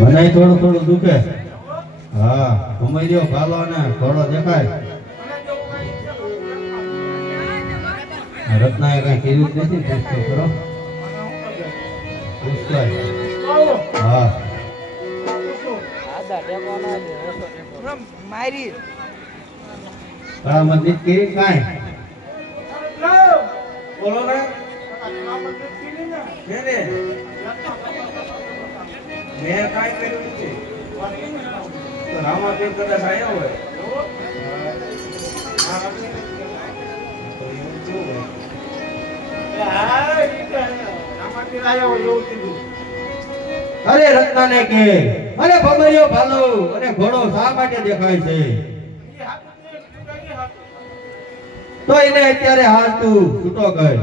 મને થોડું થોડું દુખે. હા ઘુમાઈ દો ભાલો ને થોડો દેખાય. રત્નાએ કઈ કીધું જ નથી. પૂછતો કરો. હા મારી મત દીધ કરી કાંઈ બોલો ને મેં કાંઈ કર્યું નથી. તો રામાપીર કદાચ આવ્યા હોય. અરે રત્નાને કે અરે ભમરિયો ભાલો અને ઘોડો શા માટે દેખાય છે? તો એને અત્યારે હાલ તું છૂટો કર.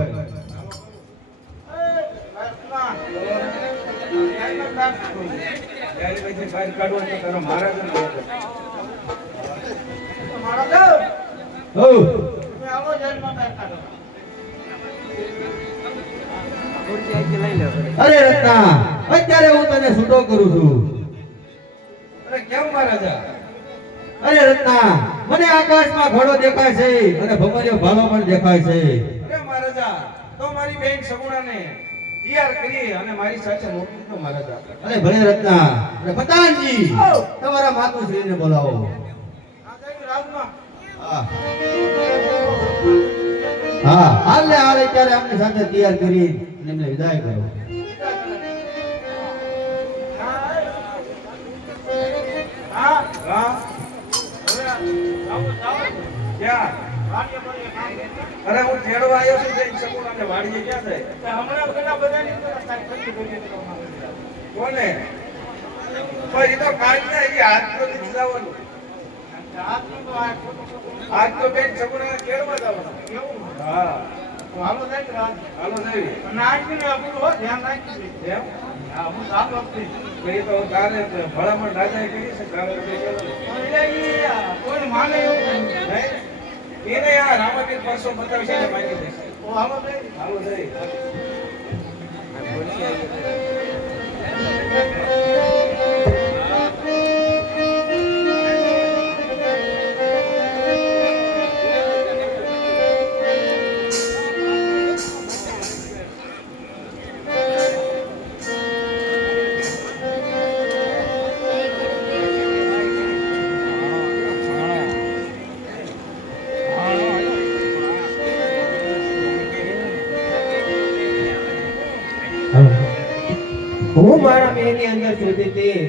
અરે રત્ના અત્યારે હું તને છૂટો કરું છું. અરે કેમ મહારાજા? અરે રત્ના મને આકાશમાં ઘોડો દેખાય છે અને ભમરિયો ભાલો પણ દેખાય છે. અરે મહારાજા તો મારી બેન સગુણાને તૈયાર કરી અને મારી સાથે મોકલી દો મહારાજા. અરે ભલે રત્ના. અરે પતાનજી તમારા માતુશ્રીને બોલાવો. હા હા હાલ ને હાલ અત્યારે આપની સાથે તૈયાર કરી એમને વિદાય કરો. અરે હું તેડવા આવ્યો છું બેન સગુણાને વાડીએ ક્યાં જાય? હમણાં બધા બધાની કોને પણ એ તો કાંઈ ના એ હાથ તો નથી જવાનું. આજ તો બેન સગુણાને તેડવા જવાનું. હા હાલો જઈ ધ્યાન રાખી એમ. હા હું ચાલુ આપી એ તો તારે ભલામણ રાજાએ કરી છે. કોઈ માને એવું નહીં. એને આ રામાપીર પરસો બતાવી છે માની દેશે. હાલો જઈ હું મારા મહેલની અંદર શોધી હતી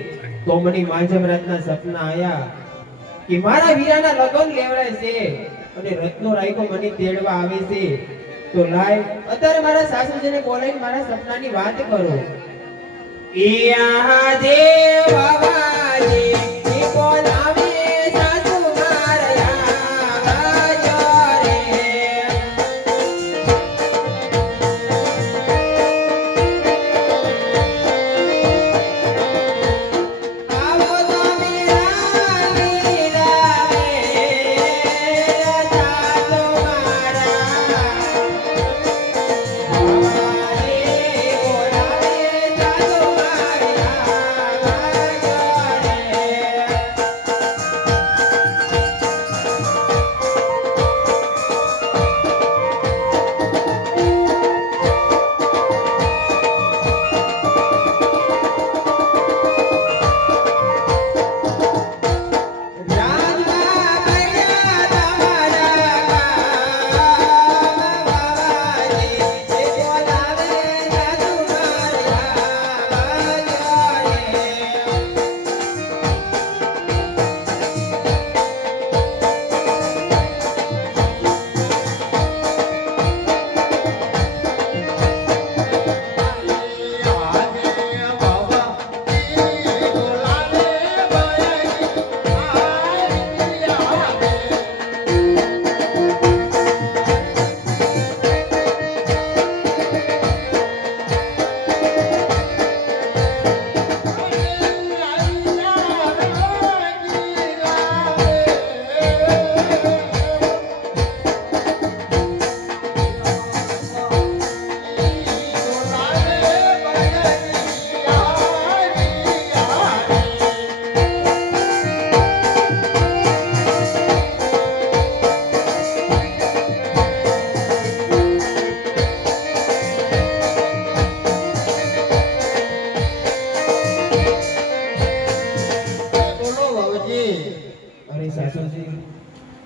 તો મને માંજમરાજના સપના આયા કે મારા વીરાના લગ્ન લેવડાય છે અને રત્નો રાયકો મને તેડવા આવે છે. તો લાય અત્યારે મારા સાસુજીને બોલાવીને મારા સપનાની વાત કરો. ઈયા દેવાવાજી ની બોલાવે સાસુ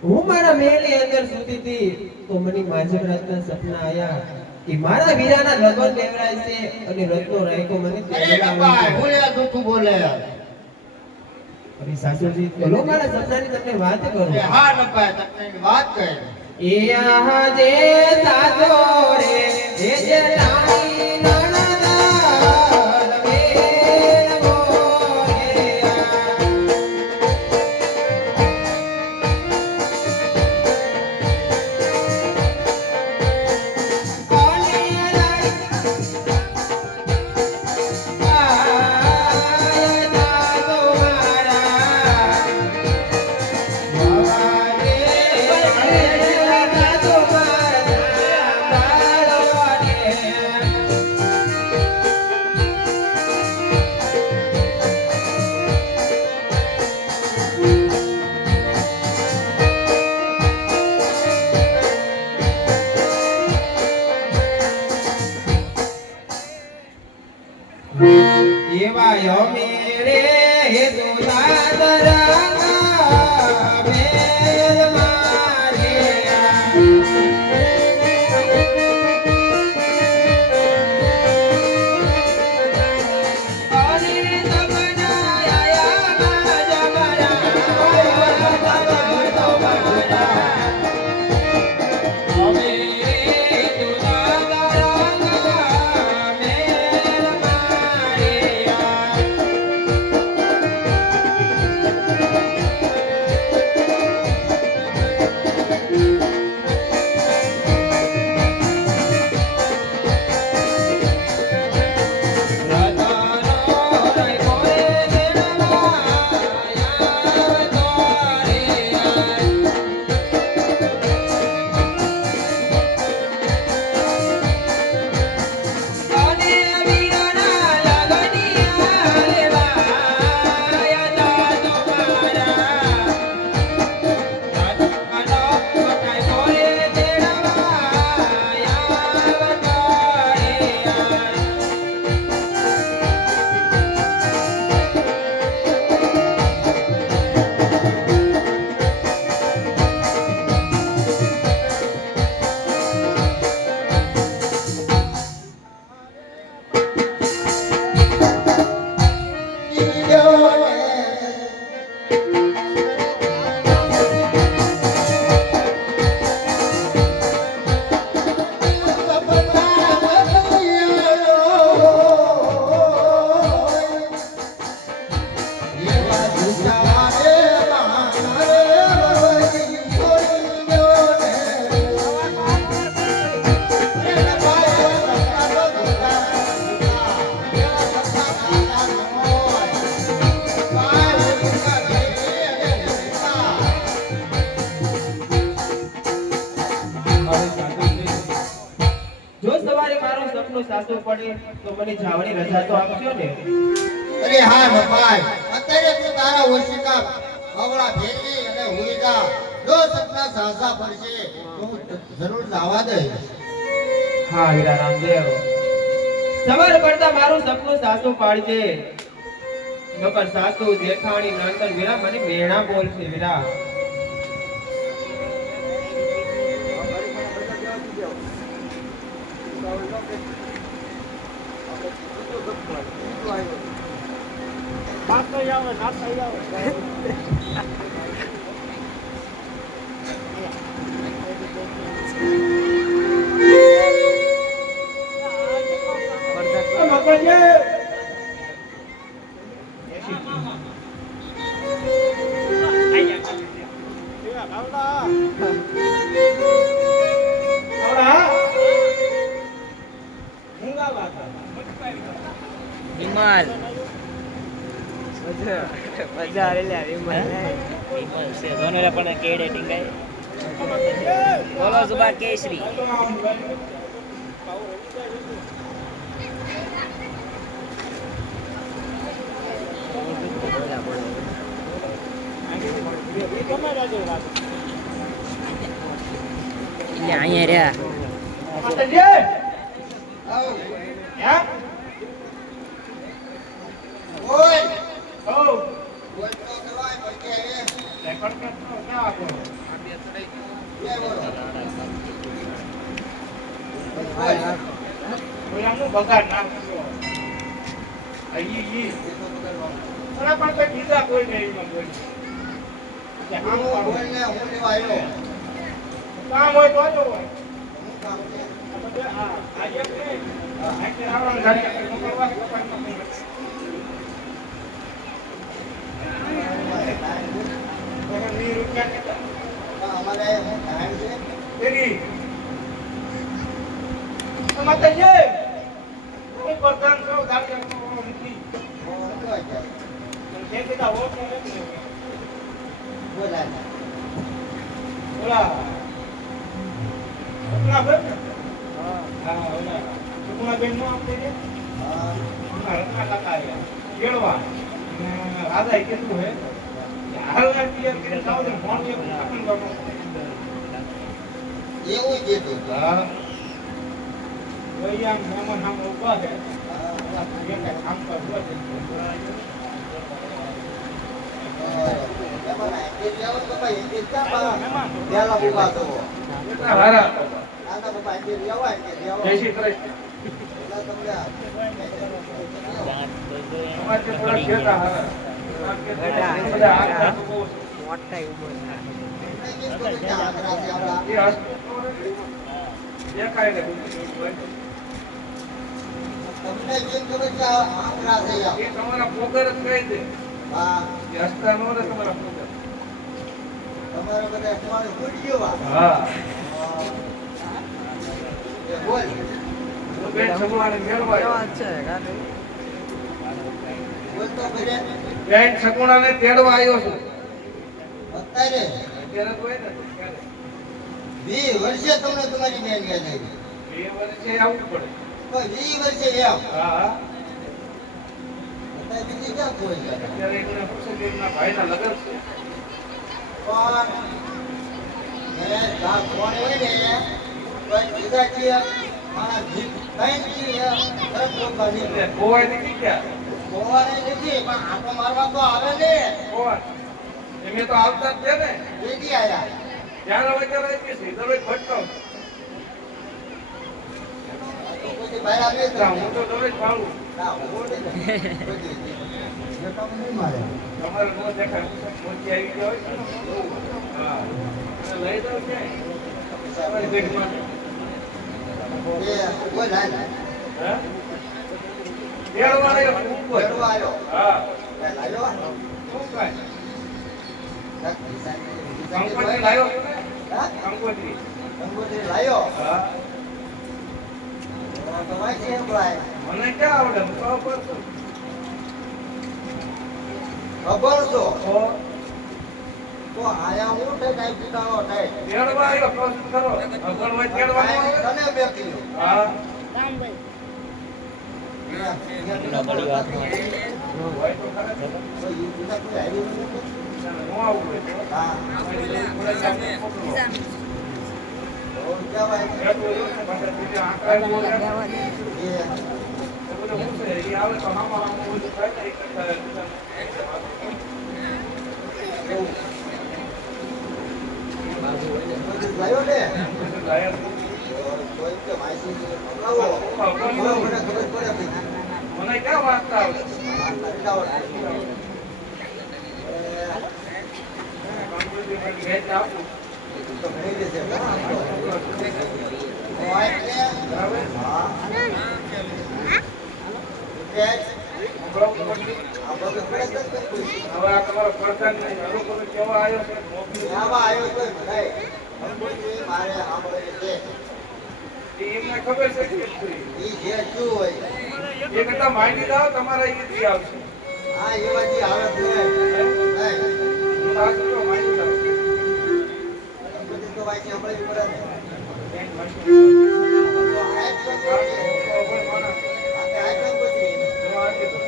હું મારા મહેલની અંદર સૂતી હતી તો મને માજમ રાતના સપના આયા કે મારા વીરાના લગ્ન લેવરાય છે અને રત્નો રાયકો મને અરે તેડવા બાપા આવે છે. બોલ્યા તો તું બોલે અરે સાસુજી બોલો મારા સપનાની તમને વાત કરું હા બાપા તમને વાત કહે એ આહા જે સાસો રે એ જે રાણી નણંદ વેર મોરેયા. એવા યમે રે દુલાદરંગા મેર મારેયા. અને સપના આયા મારા હવે દુલાદરંગા મેર મારેયા. જો સવારે મારું સપનું સાચું પડે તો મને જાવાની રજા તો આપજો ને. અરે હા બાપા અત્યારે તું તારા ઓશિકા અવળા ભેગી અને હુઈગા જો સપના સાસા પડશે તો હું જરૂર લાવા દઈશ હા વીરા રામદેવ, સવાર પડતા મારું સપનું સાચું પાડજે. નકર સાસુ જેઠાણી નાનકર વીરા મને મેણા બોલશે વીરા. વિમલ બજાર એટલે વિમલ છે ધોનોલા પણ કેડે ટીંગાય બોલો સુબા કેસરી અહીંયા રહ્યા ઓય Oh, ઓય તો કરવાય પડકે record કરતો ક્યાં આપો? બગાડ ના કરશો. આ ઈ અરે પણ કઈ બીજા કોઈ નહીં એમાં કોઈ કે આમ હું પાડો. બોલને હું લેવા આવ્યો. કામ હોય તો જો હોય હું કામ છે? આ બધે આ એક નહીં આ કે આવવાનું ગાડી આપણે મોકલવા કપાસમાં નહીં. તો ની રૂપિયા કેટલા અમારે હું ટાઈમ છે. તેરી તમારે જે કોઈ પ્રધાન છો ગાડી આપણે મૂકી હું કઈ જાય. જે કીધા હોત ને એટલે બોલાય. ઓલા ઓલા બેન હા ઓલા સુકુણા બેન નો આપે છે હા. ઓલા રત્ના કાકા આયા કેળવા ને રાધા કેટલું હે હાલના પિયર કે જાવ ને ફોન એક આપણ કરો એવું કીધું. હા વૈયા મહેમાન નામ ઉભા છે હા. એક કામ કરવો છે એમાં એન્જિન લેવો તો ભાઈ એન્જિન ક્યાં પાડો? પેલા ઉભા થો. કેટલા હારા નાના બાપા એન્જિન લેવા એન્જિન લેવા. જય શ્રી કૃષ્ણ પેલા તમને તમારે જે થોડા ખેતા હારા બધા હારા તો બહુ મોટા ઉમર એન્જિન તો ક્યાં આગ્રા છે આપણા? એ હસતું દેખાય ને તમને જેમ ખબર છે આ આગ્રા છે યાર. એ તમારા પોગર જ કહી દે હા. એ હસતા નો રે તમારા પોગર તમારે બધા તમારે ગુડિયો વા. હા એ બોલ. બેન સગુણાને મેળવા બોલ તો ભલે. બેન સગુણાને તેડવા આવ્યો છું અત્યારે અત્યારે તો હોય ને ત્યારે 20 વર્ષે તમને તમારી બેન ગયા છે. 2 વર્ષે આવવું પડે કોઈ 20 વર્ષે એમ. હા અત્યારે બીજી ક્યાં કોઈ છે? અત્યારે એમને પૂછે કે એમના ભાઈના લગ્ન છે પણ મેં જા કોણ હોય ને કોઈ બીજા છીએ મારા જીત બેન છીએ દસ લોકોની. એટલે ગોવાય નીકળી ગયા ગોવાને નથી પણ આટો મારવા તો આવે ને. ગોવા એમે તો આવતા જ છે ને બેટી આયા. ત્યારે વચ્ચે રહી છે દરરોજ ભટકો તો કોઈ બહાર આવે જ હું નહીં. તો દરરોજ ભાડું ના હું નહીં. એ કામ નહીં મારે. તમારે નો દેખાય મોતી આવી ગયો હોય ને. હા અને લઈ દઉં ક્યાંય તમારી બેગમાં એ બોલ હાલ. હે તેડવા આવ્યો છું ઉપર ઘરવા આવ્યો. હા કાંઈ લાવ્યો? શું કાંઈ નક્કી સાહેબ. કંકોત્રી લાવ્યો છું ને હા? કંકોત્રી કંકોત્રી લાવ્યો? હા તો વાંચી એમ લાય. મને ક્યાં આવડે હું તો ઉપર છું ખબર છો તો તો આયા હું થઈ કાંઈ પીટાણો થાય. તેડવા આવ્યો પ્રશ્ન કરો અગર હોય તેડવા ન આવે તને બેઠી હા હોય તો ખરે નો આવવું હોય તો તમારી જોડે થોડા ચાલે પકડો એટલું જો ને પાછા બીજા આંકડા બોલે એ બધું પૂછે એ આવે તો આમાં બધું થાય ને એ કરતા લાયો ને લાયક કોઈ કે માહિતી લાવો મને ખબર પડે મને ક્યાં વાંચતા આવડે કંકોત્રી મને ભેટ આપું તો ભણી લેશે બરાબર. બરાબર હા કે બરાબર પછી આ બધું પડે તો કોઈ હવે આ તમારો પ્રધાન અનુકૂળ કેવો આવ્યો છે મોકલી આવા આવ્યો કોઈ ભાઈ કંકોત્રી મારે સાંભળે છે. એ એમને ખબર છે કે શું ઈ જે શું હોય એ કરતા માંડી દાવ તમારા ઈથી આવશે હા એ બધી આવે છે નહીં. હું આ તો માંડી દાવ કંકોત્રી તો વાંચી સાંભળવી પડે ને. બેન માંડી તો આ જ કંકોત્રી. દાવ કોઈ માણસ આ કંકોત્રી. જો આપી દો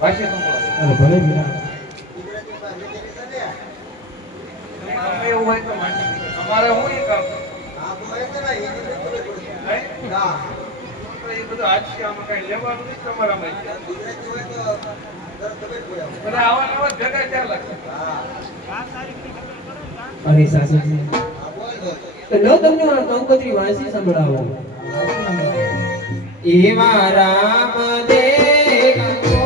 ભાષા સંભળાવો ભલે વિના ગુજરાતીમાં લખેલી છે ને. ગમે એવું હોય તો માંડી દો તમારે હું એ કામ આ તો હોય છે ને, એ રીતે ખબર પડે. હે હા. તો એ બધું આજથી આમાં કઈ લેવાનું નથી તમારામાં ગુજરાતી હોય તો તરત ખબર પડે. બધા આવા નવા ભેગા ચાલે હા. અરે સાસુજી, હા, બોલ બોલ. તો લો તમને આ કંકોત્રી વાંચી સંભળાવો. એવા રામ દે કંકોત્રી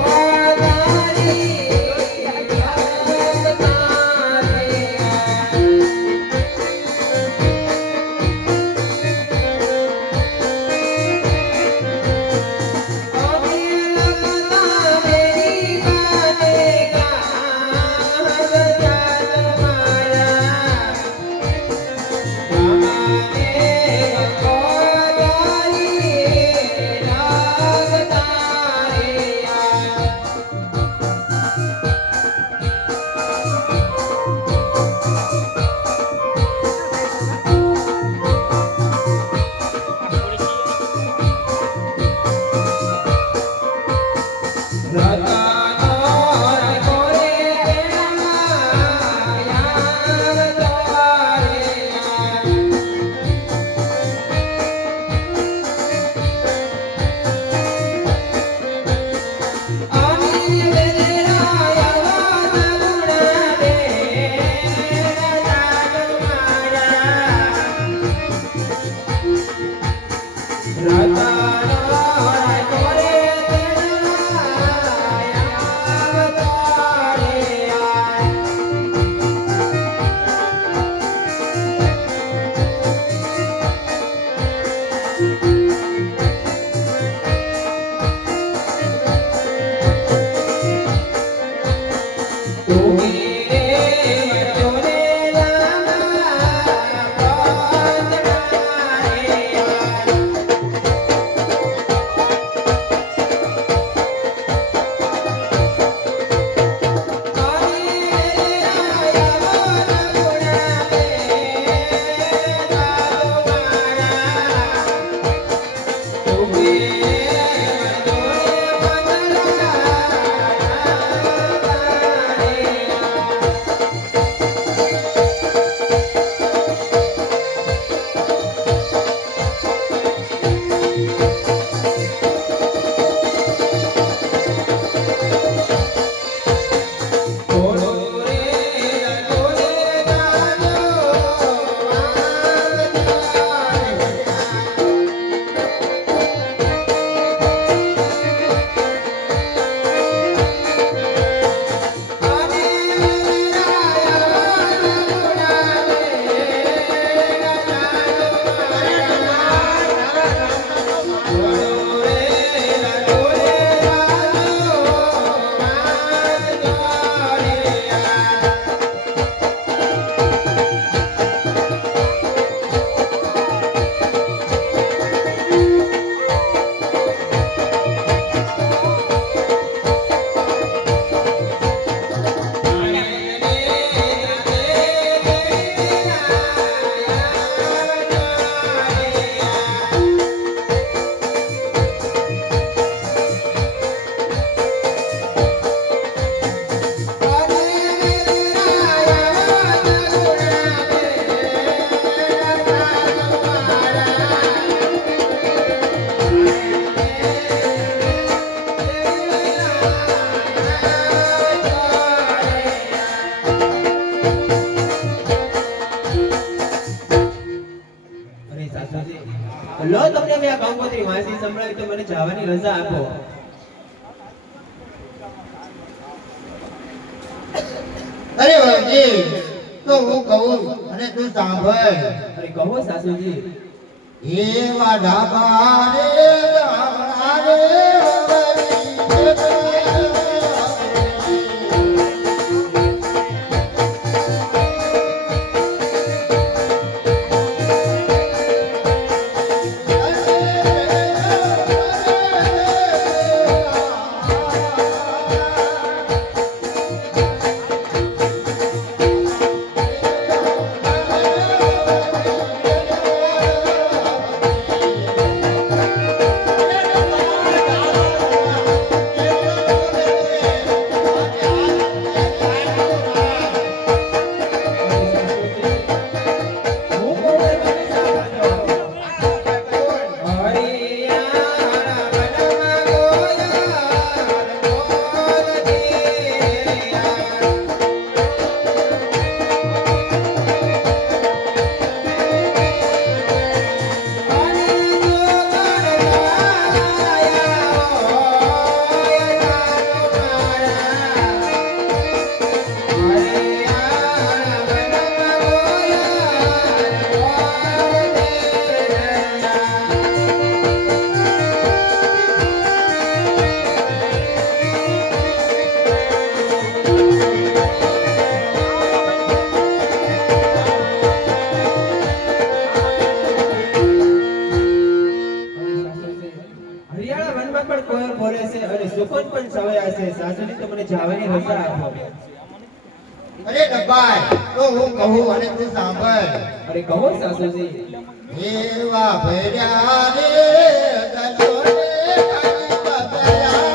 લો તમને મેં આ કંકોત્રી વાંચી સંભળાવી તો મને જવાની રજા આપો. અરે વાજી, તો હું કહું અને તું સાંભળ. અરે કહો સાસુજી. એવા ડાબા રે ડાબા રે બોલે છે અને સુકન પણ છવાયા છે સાસુજી તો મને જવાની રજા આપો અરે ડબ્બાઈ તો હું કહું અને તું સાંભળ અરે કહો સાસુજી એવા ભર્યા રે ગલોને કાની બદલા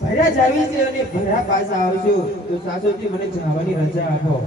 ભર્યા જાવી છે અને ભર્યા પાછા આવશું તો સાસુજી મને જવાની રજા આપો